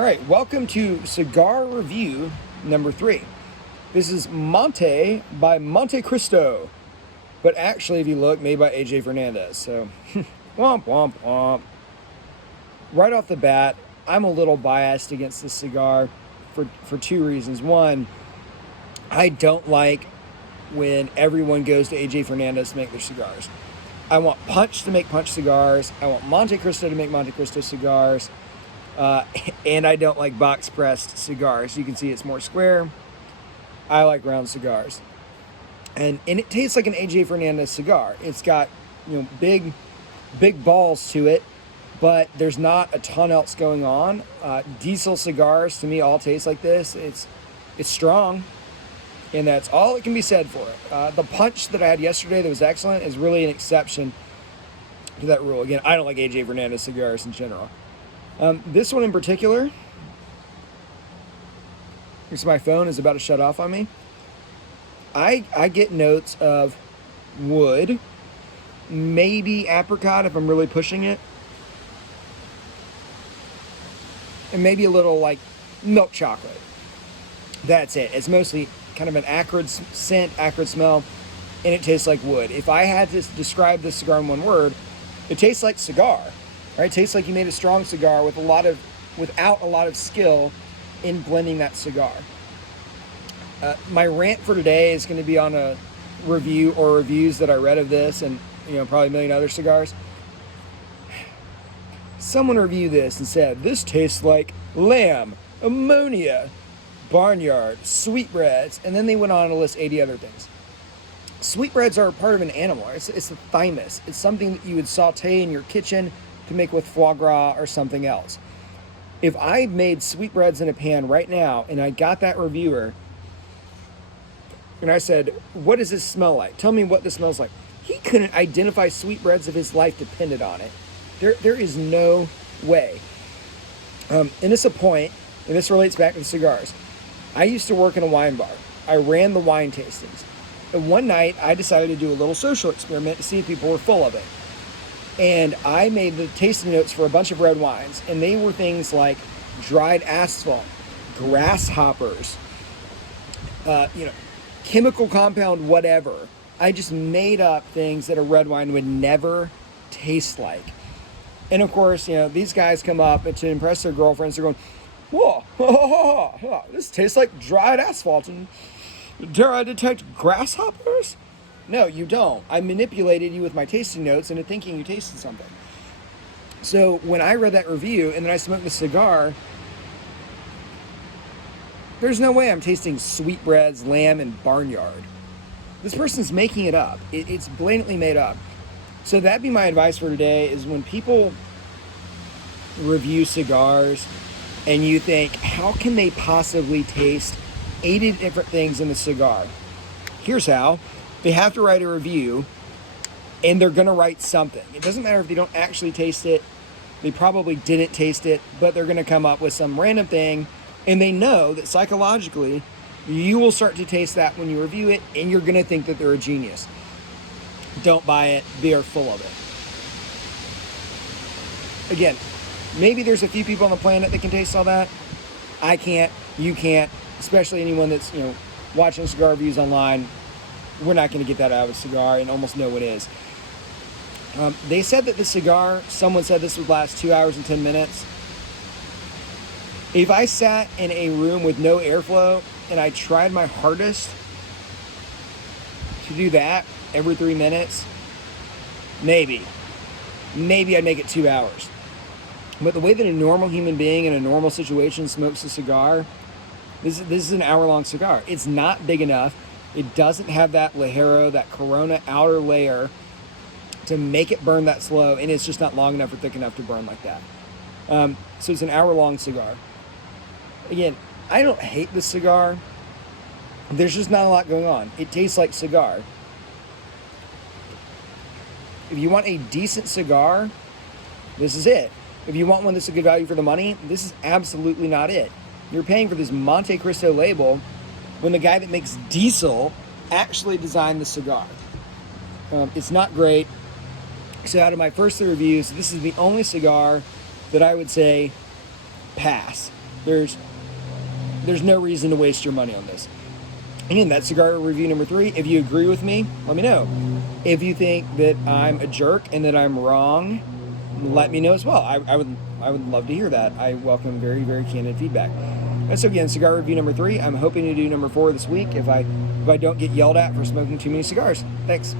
All right, welcome to Cigar Review number 3. This is Monte by Montecristo, but actually, if you look, made by AJ Fernandez. So, womp, womp, womp. Right off the bat, I'm a little biased against this cigar for two reasons. One, I don't like when everyone goes to AJ Fernandez to make their cigars. I want Punch to make Punch cigars. I want Montecristo to make Montecristo cigars. And I don't like box-pressed cigars. You can see it's more square. I like round cigars. And it tastes like an AJ Fernandez cigar. It's got, big balls to it, but there's not a ton else going on. Diesel cigars, to me, all taste like this. It's strong, and that's all it can be said for it. The Punch that I had yesterday that was excellent is really an exception to that rule. Again, I don't like AJ Fernandez cigars in general. This one in particular, because my phone is about to shut off on me, I get notes of wood, maybe apricot if I'm really pushing it, and maybe a little like milk chocolate. That's it. It's mostly kind of an acrid scent, acrid smell, and it tastes like wood. If I had to describe this cigar in one word, it tastes like cigar. Right? It tastes like you made a strong cigar without a lot of skill in blending that cigar. My rant for today is going to be on a review or reviews that I read of this, and probably a million other cigars. Someone reviewed this and said this tastes like lamb, ammonia, barnyard, sweetbreads, and then they went on to list 80 other things. Sweetbreads are part of an animal. It's the thymus. It's something that you would saute in your kitchen to make with foie gras or something else. If I made sweetbreads in a pan right now and I got that reviewer and I said, what does this smell like? Tell me what this smells like. He couldn't identify sweetbreads if his life depended on it. There is no way. And it's a point, and this relates back to the cigars. I used to work in a wine bar. I ran the wine tastings. And one night I decided to do a little social experiment to see if people were full of it. And I made the tasting notes for a bunch of red wines, and they were things like dried asphalt, grasshoppers, chemical compound, whatever. I just made up things that a red wine would never taste like. And of course, these guys come up and to impress their girlfriends, they're going, whoa, this tastes like dried asphalt. And dare I detect grasshoppers? No, you don't. I manipulated you with my tasting notes into thinking you tasted something. So when I read that review and then I smoked the cigar, there's no way I'm tasting sweetbreads, lamb, and barnyard. This person's making it up. It's blatantly made up. So that'd be my advice for today is when people review cigars and you think, how can they possibly taste 80 different things in the cigar? Here's how. They have to write a review, and they're going to write something. It doesn't matter if they don't actually taste it. They probably didn't taste it, but they're going to come up with some random thing, and they know that psychologically, you will start to taste that when you review it, and you're going to think that they're a genius. Don't buy it. They are full of it. Again, maybe there's a few people on the planet that can taste all that. I can't. You can't. Especially anyone that's, watching cigar reviews online. We're not going to get that out of a cigar, and almost no one is. They said that the cigar, someone said this would last 2 hours and 10 minutes. If I sat in a room with no airflow and I tried my hardest to do that every 3 minutes, maybe I'd make it 2 hours. But the way that a normal human being in a normal situation smokes a cigar, this is an hour-long cigar. It's not big enough. It doesn't have that Ligero, that Corona outer layer to make it burn that slow, and it's just not long enough or thick enough to burn like that. So it's an hour-long cigar. Again, I don't hate this cigar. There's just not a lot going on. It tastes like cigar. If you want a decent cigar, this is it. If you want one that's a good value for the money, this is absolutely not it. You're paying for this Montecristo label when the guy that makes diesel actually designed the cigar. It's not great. So out of my first 3 reviews, this is the only cigar that I would say pass. There's no reason to waste your money on this. Again, that's cigar review number 3. If you agree with me, let me know. If you think that I'm a jerk and that I'm wrong, let me know as well. I would love to hear that. I welcome very, very candid feedback. And so again, cigar review number 3. I'm hoping to do number 4 this week if I don't get yelled at for smoking too many cigars. Thanks.